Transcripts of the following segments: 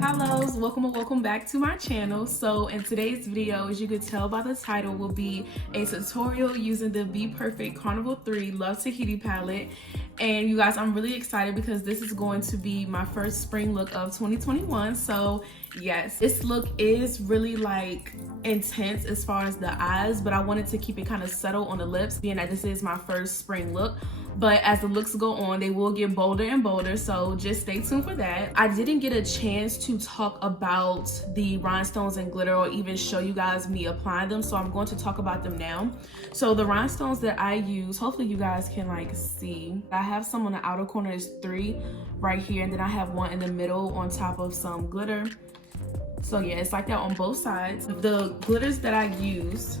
Hellos, welcome or welcome back to my channel. So in today's video, as you could tell by the title, will be a tutorial using the Bperfect Carnival III Love Tahiti palette. And you guys, I'm really excited because this is going to be my first spring look of 2021. So yes, this look is really like intense as far as the eyes, but I wanted to keep it kind of subtle on the lips, being that this is my first spring look. But as the looks go on, they will get bolder and bolder, so just stay tuned for that. I didn't get a chance to talk about the rhinestones and glitter or even show you guys me applying them, so I'm going to talk about them now. So the rhinestones that I use, hopefully you guys can like see. I have some on the outer corner, is 3 right here, and then I have 1 in the middle on top of some glitter. So yeah, it's like that on both sides. The glitters that I used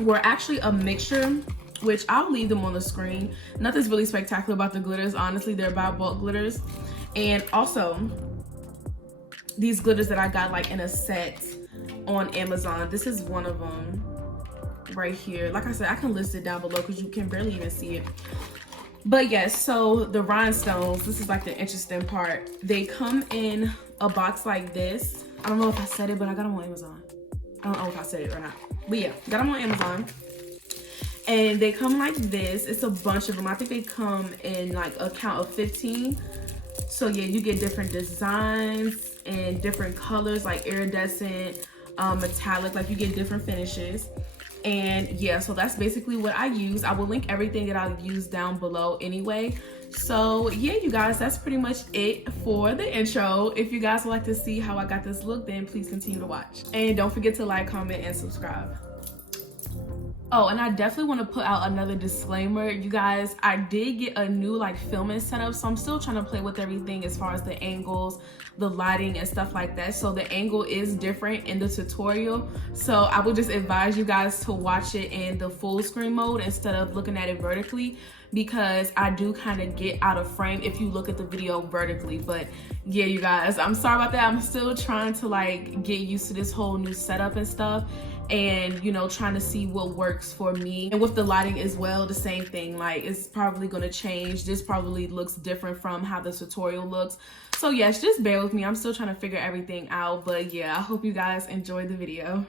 were actually a mixture, which I'll leave them on the screen. Nothing's really spectacular about the glitters. Honestly, they're about bulk glitters. And also, these glitters that I got like in a set on Amazon. This is one of them right here. Like I said, I can list it down below because you can barely even see it. But yes, so the rhinestones, this is like the interesting part. They come in a box like this. I don't know if I said it, but I got them on Amazon. I don't know if I said it or not. But yeah, got them on Amazon. And they come like this. It's a bunch of them. I think they come in like a count of 15. So yeah, you get different designs and different colors, like iridescent, metallic, like you get different finishes. And yeah, so that's basically what I use. I will link everything that I use down below anyway. So yeah, you guys, that's pretty much it for the intro. If you guys would like to see how I got this look, then please continue to watch. And don't forget to like, comment, and subscribe. Oh, and I definitely want to put out another disclaimer. You guys, I did get a new like filming setup, so I'm still trying to play with everything as far as the angles, the lighting, and stuff like that. So the angle is different in the tutorial. So I would just advise you guys to watch it in the full screen mode instead of looking at it vertically, because I do kind of get out of frame if you look at the video vertically. But yeah, you guys, I'm sorry about that. I'm still trying to like get used to this whole new setup and stuff, and you know, trying to see what works for me. And with the lighting as well, the same thing, like it's probably going to change. This probably looks different from how the tutorial looks. So yes, just bear with me. I'm still trying to figure everything out, but yeah, I hope you guys enjoyed the video.